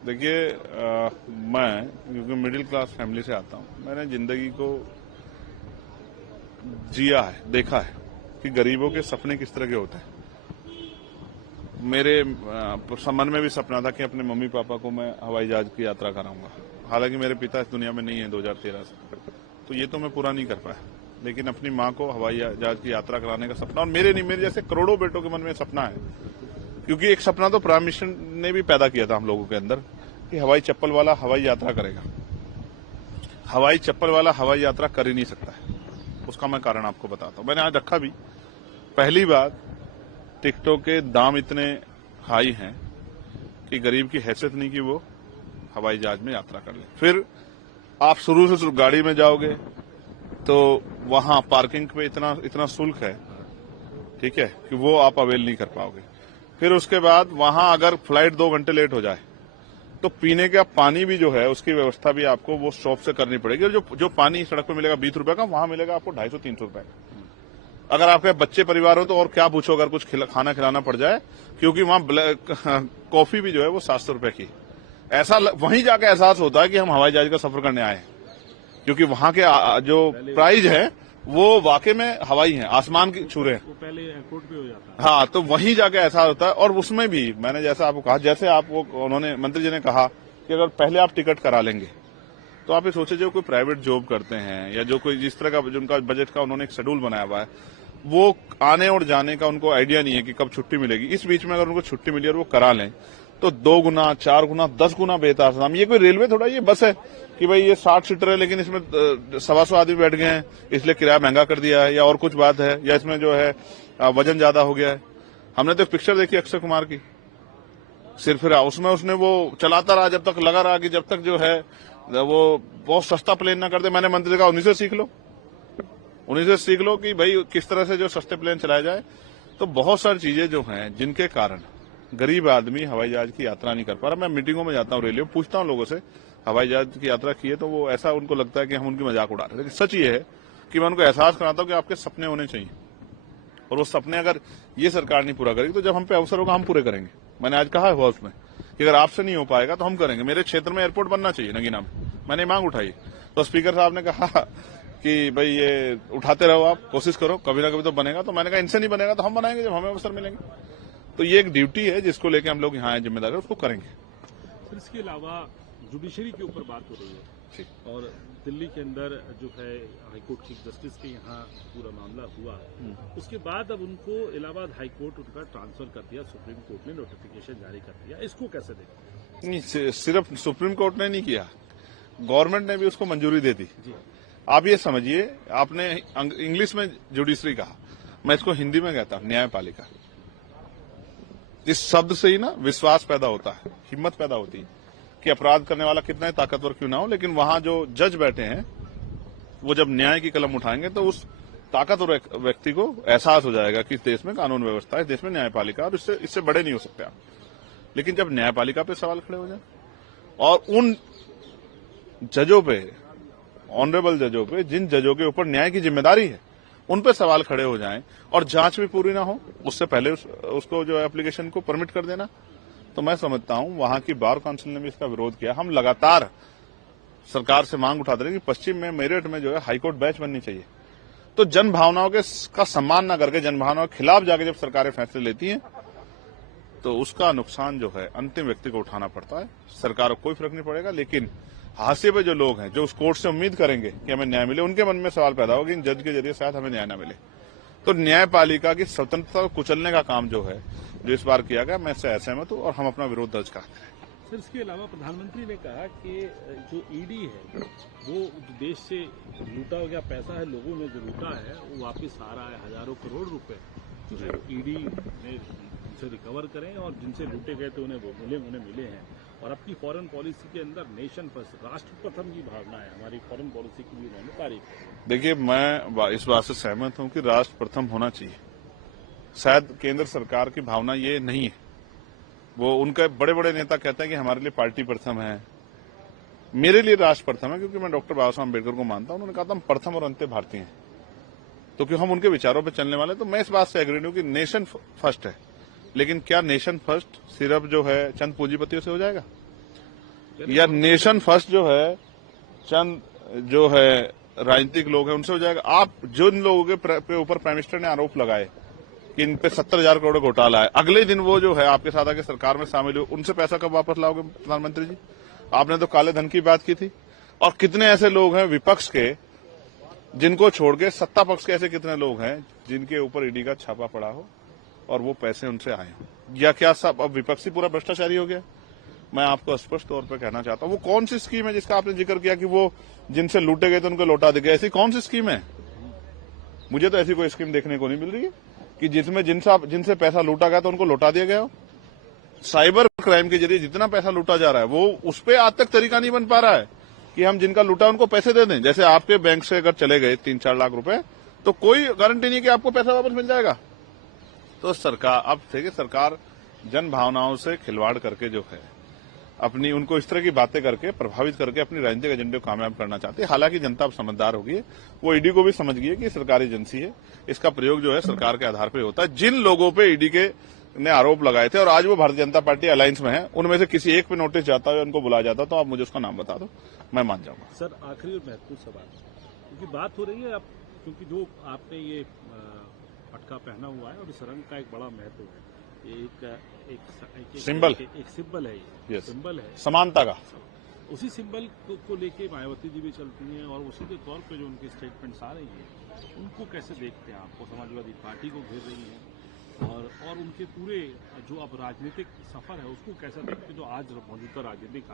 देखिए मैं क्योंकि मिडिल क्लास फैमिली से आता हूं, मैंने जिंदगी को जिया है, देखा है कि गरीबों के सपने किस तरह के होते हैं। मेरे मन में भी सपना था कि अपने मम्मी पापा को मैं हवाई जहाज की यात्रा कराऊंगा। हालांकि मेरे पिता इस दुनिया में नहीं है 2013 से, तो ये तो मैं पूरा नहीं कर पाया, लेकिन अपनी माँ को हवाई जहाज की यात्रा कराने का सपना, और मेरे नहीं, मेरे जैसे करोड़ों बेटों के मन में सपना है। क्योंकि एक सपना तो प्राइम मिनिस्टर ने भी पैदा किया था हम लोगों के अंदर कि हवाई चप्पल वाला हवाई यात्रा करेगा। हवाई चप्पल वाला हवाई यात्रा कर ही नहीं सकता है। उसका मैं कारण आपको बताता हूं। मैंने आज रखा भी। पहली बात, टिकटों के दाम इतने हाई हैं कि गरीब की हैसियत नहीं कि वो हवाई जहाज में यात्रा कर ले। फिर आप शुरू से गाड़ी में जाओगे तो वहां पार्किंग पे इतना शुल्क है, ठीक है, कि वो आप अवेल नहीं कर पाओगे। फिर उसके बाद वहां अगर फ्लाइट 2 घंटे लेट हो जाए तो पीने का पानी भी जो है उसकी व्यवस्था भी आपको वो शॉप से करनी पड़ेगी। और जो पानी सड़क पे मिलेगा 20 रुपए का, वहां मिलेगा आपको 250-300 रुपए का। अगर आपके बच्चे परिवार हो तो और क्या पूछो, अगर कुछ खाना खिलाना पड़ जाए, क्योंकि वहां कॉफी भी जो है वो 700 रुपए की। ऐसा वहीं जाकर एहसास होता है कि हम हवाई जहाज का सफर करने आए हैं, क्योंकि वहां के जो प्राइस है वो वाकई में हवाई है, आसमान की छू रहे हैं। वो पहले एयरपोर्ट पे हो जाता है। हाँ, तो वहीं जाके ऐसा होता है। और उसमें भी मैंने जैसा आपको कहा, जैसे आपको उन्होंने मंत्री जी ने कहा कि अगर पहले आप टिकट करा लेंगे तो आप ये सोचे जो कोई प्राइवेट जॉब करते हैं या जो कोई जिस तरह का जिनका बजट का उन्होंने एक शेड्यूल बनाया हुआ है, वो आने और जाने का उनको आइडिया नहीं है कि कब छुट्टी मिलेगी। इस बीच में अगर उनको छुट्टी मिली और वो करा लें तो 2 गुना 4 गुना 10 गुना बेहतर दाम। ये कोई रेलवे थोड़ा, ये बस है कि भाई ये 60 सीटर है लेकिन इसमें 125 आदमी बैठ गए हैं, इसलिए किराया महंगा कर दिया है, या और कुछ बात है, या इसमें जो है वजन ज्यादा हो गया है। हमने तो पिक्चर देखी अक्षय कुमार की, सिर्फ उसमें उसने वो चलाता रहा जब तक लगा रहा कि जब तक जो है वो बहुत सस्ता प्लेन ना कर दे। मैंने मंत्री का उन्हीं से सीख लो कि भाई किस तरह से जो सस्ते प्लेन चलाए जाए। तो बहुत सारी चीजें जो हैं जिनके कारण गरीब आदमी हवाई जहाज की यात्रा नहीं कर पा रहा। मैं मीटिंगों में जाता हूँ, रेलियों पूछता हूँ लोगों से, हवाई जहाज की यात्रा की है, तो वो ऐसा उनको लगता है कि हम उनकी मजाक उड़ा रहे हैं। लेकिन सच ये है कि मैं उनको एहसास कराता हूँ कि आपके सपने होने चाहिए, और वो सपने अगर ये सरकार नहीं पूरा करेगी तो जब हम पे अवसर होगा हम पूरे करेंगे। मैंने आज कहा है उसमें कि अगर आपसे नहीं हो पाएगा तो हम करेंगे। मेरे क्षेत्र में एयरपोर्ट बनना चाहिए नगीना में, मैंने मांग उठाई। तो स्पीकर साहब ने कहा कि भाई ये उठाते रहो, आप कोशिश करो, कभी ना कभी तो बनेगा। तो मैंने कहा इनसे नहीं बनेगा तो हम बनाएंगे जब हमें अवसर मिलेंगे। तो ये एक ड्यूटी है जिसको लेके हम लोग यहाँ आए, जिम्मेदार है, उसको करेंगे। फिर इसके अलावा जुडिशरी के ऊपर बात हो रही है, और दिल्ली के अंदर जो है हाईकोर्ट चीफ जस्टिस के यहाँ पूरा मामला हुआ है, उसके बाद अब उनको इलाहाबाद हाईकोर्ट उनका ट्रांसफर कर दिया, सुप्रीम कोर्ट ने नोटिफिकेशन जारी कर दिया। इसको कैसे देखते? नहीं, सिर्फ सुप्रीम कोर्ट ने नहीं किया, गवर्नमेंट ने भी उसको मंजूरी दे दी। आप ये समझिए, आपने इंग्लिश में जुडिशरी कहा, मैं इसको हिंदी में कहता हूं न्यायपालिका। इस शब्द से ही ना विश्वास पैदा होता है, हिम्मत पैदा होती है कि अपराध करने वाला कितना ही ताकतवर क्यों ना हो, लेकिन वहां जो जज बैठे हैं वो जब न्याय की कलम उठाएंगे तो उस ताकतवर व्यक्ति को एहसास हो जाएगा कि इस देश में कानून व्यवस्था है, इस देश में न्यायपालिका, और इससे बड़े नहीं हो सकते आप। लेकिन जब न्यायपालिका पे सवाल खड़े हो जाए और उन जजों पे, ऑनरेबल जजों पे, जिन जजों के ऊपर न्याय की जिम्मेदारी है, उन पे सवाल खड़े हो जाएं और जांच भी पूरी ना हो, उससे पहले उसको जो एप्लीकेशन को परमिट कर देना, तो मैं समझता हूं वहां की बार काउंसिल ने भी इसका विरोध किया। हम लगातार सरकार से मांग उठाते रहे कि पश्चिम में, मेरठ में जो है हाईकोर्ट बेंच बननी चाहिए। तो जन भावनाओं का सम्मान न करके, जन भावनाओं के खिलाफ जाके जब सरकारें फैसले लेती हैं तो उसका नुकसान जो है अंतिम व्यक्ति को उठाना पड़ता है। सरकार को कोई फर्क नहीं पड़ेगा, लेकिन हाशिए पे जो लोग हैं जो उस कोर्ट से उम्मीद करेंगे कि हमें न्याय मिले, उनके मन में सवाल पैदा होगा इन जज के जरिए शायद हमें न्याय न मिले। तो न्यायपालिका की स्वतंत्रता को कुचलने का काम जो है, जो इस बार किया गया, मैं इससे असहमत हूं और हम अपना विरोध दर्ज करते हैं। सर, इसके अलावा प्रधानमंत्री ने कहा कि जो ईडी है वो देश से लूटा गया पैसा है, लोगों ने जो लूटा है वो वापस आ रहा है, हजारों करोड़ रुपए ईडी ने उनसे रिकवर करें, और जिनसे लूटे गए थे उन्हें मिले हैं। और अपनी फॉरेन पॉलिसी के अंदर नेशन फर्स्ट, राष्ट्र प्रथम की भावना है हमारी फॉरेन पॉलिसी की भी उन्होंने तारीफ की। देखिए, मैं इस बात से सहमत हूं कि राष्ट्र प्रथम होना चाहिए। शायद केंद्र सरकार की भावना ये नहीं है। वो उनके बड़े बड़े नेता कहते हैं कि हमारे लिए पार्टी प्रथम है, मेरे लिए राष्ट्र प्रथम है, क्योंकि मैं डॉक्टर बाबा साहब अम्बेडकर को मानता हूं। उन्होंने कहा था हम प्रथम और अंत्य भारतीय हैं, तो क्यों हम उनके विचारों पर चलने वाले। तो मैं इस बात से एग्री हूं कि नेशन फर्स्ट है, लेकिन क्या नेशन फर्स्ट सिर्फ जो है चंद पूंजीपतियों से हो जाएगा? या नेशन फर्स्ट जो है, चंद जो है राजनीतिक लोग हैं उनसे हो जाएगा। आप जिन लोगों के ऊपर प्राइम मिनिस्टर ने आरोप लगाए कि इन पे 70,000 करोड़ घोटाला है, अगले दिन वो जो है आपके साथ आके सरकार में शामिल हुए, उनसे पैसा कब वापस लाओगे प्रधानमंत्री जी? आपने तो काले धन की बात की थी। और कितने ऐसे लोग हैं विपक्ष के जिनको छोड़ के सत्ता पक्ष के ऐसे कितने लोग हैं जिनके ऊपर ईडी का छापा पड़ा हो और वो पैसे उनसे आए हो? या क्या सब अब विपक्षी पूरा भ्रष्टाचारी हो गया? मैं आपको स्पष्ट तौर पर कहना चाहता हूं, वो कौन सी स्कीम है जिसका आपने जिक्र किया कि वो जिनसे लूटे गए थे उनको लौटा दी गई? ऐसी कौन सी स्कीम है? मुझे तो ऐसी कोई स्कीम देखने को नहीं मिल रही है कि जिसमें जिनसे पैसा लूटा गया तो उनको लौटा दिया गया हो। साइबर क्राइम के जरिए जितना पैसा लूटा जा रहा है वो उस पर आज तक तरीका नहीं बन पा रहा है कि हम जिनका लूटा उनको पैसे दे दें। जैसे आपके बैंक से अगर चले गए 3-4 लाख रुपए तो कोई गारंटी नहीं कि आपको पैसा वापस मिल जाएगा। तो सरकार, अब देखिए, सरकार जन भावनाओं से खिलवाड़ करके जो है अपनी उनको इस तरह की बातें करके प्रभावित करके अपनी राजनीतिक एजेंडे को कामयाब करना चाहती है। हालांकि जनता अब समझदार हो गई है, वो ईडी को भी समझ गई है कि सरकारी एजेंसी है, इसका प्रयोग जो है सरकार के आधार पर होता है। जिन लोगों पे ईडी के ने आरोप लगाए थे और आज वो भारतीय जनता पार्टी अलायंस में है, उनमें से किसी एक पे नोटिस जाता है, उनको बुलाया जाता, तो आप मुझे उसका नाम बता दो, मैं मान जाऊंगा। सर, आखिरी और महत्वपूर्ण सवाल, क्योंकि बात हो रही है अब, क्योंकि जो आपने ये पटका पहना हुआ है और इस रंग का एक बड़ा महत्व है, एक सिंबल है, ये सिंबल है समानता का। उसी सिंबल को लेके मायावती जी भी चलती हैं और उसी के तौर पे जो उनके स्टेटमेंट्स आ रही हैं उनको कैसे देखते हैं? आपको समाजवादी पार्टी को घेर रही हैं और उनके पूरे जो अब राजनीतिक सफर है उसको कैसे देखते हैं, जो आज मौजूदा राजनीतिक